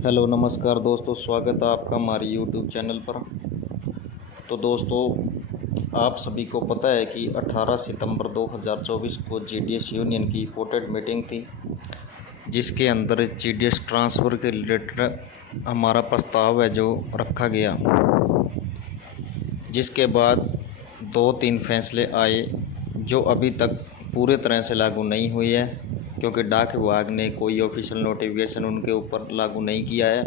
Hello नमस्कार दोस्तों, स्वागत है आपका हमारे यूट्यूब चैनल पर। तो दोस्तों, आप सभी को पता है कि 18 सितंबर 2024 को जीडीएस यूनियन की इम्पोर्टेंट मीटिंग थी, जिसके अंदर जीडीएस ट्रांसफ़र के रिलेटेड हमारा प्रस्ताव है जो रखा गया, जिसके बाद 2-3 फैसले आए जो अभी तक पूरे तरह से लागू नहीं हुई है, क्योंकि डाक विभाग ने कोई ऑफिशियल नोटिफिकेशन उनके ऊपर लागू नहीं किया है।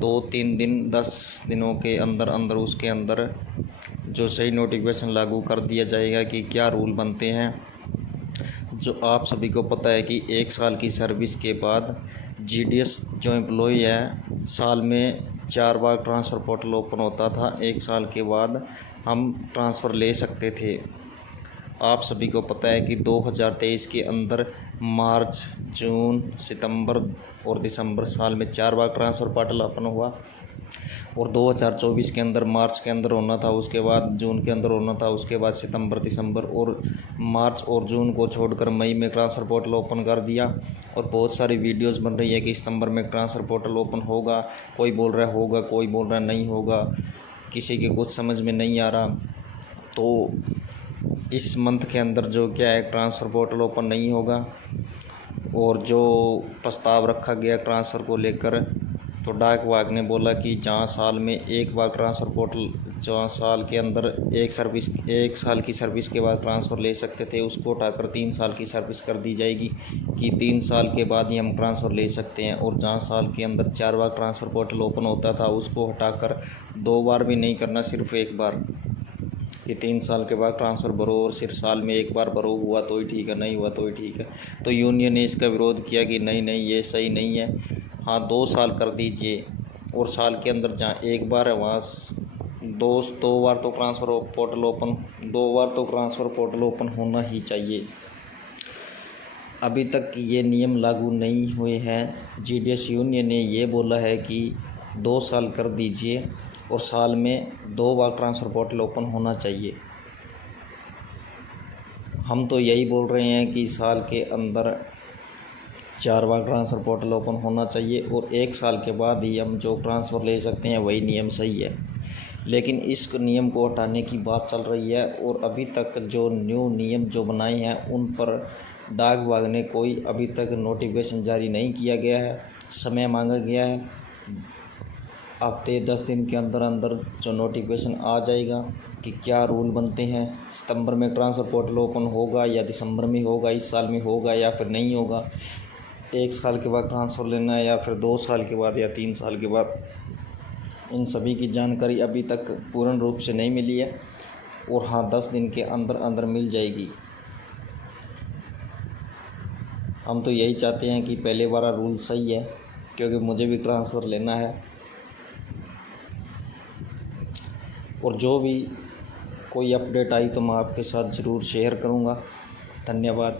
2-3 दिन 10 दिनों के अंदर अंदर उसके अंदर जो सही नोटिफिकेशन लागू कर दिया जाएगा कि क्या रूल बनते हैं। जो आप सभी को पता है कि 1 साल की सर्विस के बाद जीडीएस जो एम्प्लॉई है, साल में 4 बार ट्रांसफ़र पोर्टल ओपन होता था। 1 साल के बाद हम ट्रांसफ़र ले सकते थे। आप सभी को पता है कि 2023 के अंदर मार्च, जून, सितंबर और दिसंबर साल में 4 बार ट्रांसफ़र पोर्टल ओपन हुआ, और 2024 के अंदर मार्च के अंदर होना था, उसके बाद जून के अंदर होना था, उसके बाद सितंबर, दिसंबर और मार्च और जून को छोड़कर मई में ट्रांसफ़र पोर्टल ओपन कर दिया। और बहुत सारी वीडियोस बन रही है कि सितंबर में ट्रांसफ़र पोर्टल ओपन होगा, कोई बोल रहा है होगा, कोई बोल रहा है नहीं होगा, किसी के कुछ समझ में नहीं आ रहा। तो इस मंथ के अंदर जो क्या है, ट्रांसफ़र पोर्टल ओपन नहीं होगा। और जो प्रस्ताव रखा गया ट्रांसफ़र को लेकर, तो डाक विभाग ने बोला कि जहाँ साल में 1 बार ट्रांसफ़र पोर्टल, जहाँ साल के अंदर 1 साल की सर्विस के बाद ट्रांसफ़र ले सकते थे, उसको हटाकर 3 साल की सर्विस कर दी जाएगी कि 3 साल के बाद ही हम ट्रांसफ़र ले सकते हैं। और जहाँ साल के अंदर 4 बार ट्रांसफ़र पोर्टल ओपन होता था, उसको हटाकर 2 बार भी नहीं करना, सिर्फ 1 बार, कि 3 साल के बाद ट्रांसफ़र भरो और सिर्फ साल में 1 बार भरो, हुआ तो ही ठीक है, नहीं हुआ तो ही ठीक है। तो यूनियन ने इसका विरोध किया कि नहीं ये सही नहीं है। हाँ, 2 साल कर दीजिए, और साल के अंदर जहाँ 1 बार है वहाँ 2 बार तो ट्रांसफ़र पोर्टल ओपन होना ही चाहिए। अभी तक ये नियम लागू नहीं हुए हैं। जीडीएस यूनियन ने ये बोला है कि 2 साल कर दीजिए और साल में 2 बार ट्रांसफ़र पोर्टल ओपन होना चाहिए। हम तो यही बोल रहे हैं कि साल के अंदर 4 बार ट्रांसफ़र पोर्टल ओपन होना चाहिए, और 1 साल के बाद ही हम जो ट्रांसफ़र ले सकते हैं वही नियम सही है। लेकिन इस नियम को हटाने की बात चल रही है, और अभी तक जो न्यू नियम जो बनाए हैं उन पर डाक विभाग ने कोई अभी तक नोटिफिकेशन जारी नहीं किया गया है। समय मांगा गया है, हफ्ते 10 दिन के अंदर अंदर जो नोटिफिकेशन आ जाएगा कि क्या रूल बनते हैं। सितंबर में ट्रांसफ़र पोर्टल ओपन होगा या दिसंबर में होगा, इस साल में होगा या फिर नहीं होगा, 1 साल के बाद ट्रांसफ़र लेना है या फिर 2 साल के बाद या 3 साल के बाद, इन सभी की जानकारी अभी तक पूर्ण रूप से नहीं मिली है। और हाँ, 10 दिन के अंदर अंदर मिल जाएगी। हम तो यही चाहते हैं कि पहले वाला रूल सही है, क्योंकि मुझे भी ट्रांसफ़र लेना है। और जो भी कोई अपडेट आई तो मैं आपके साथ ज़रूर शेयर करूँगा। धन्यवाद।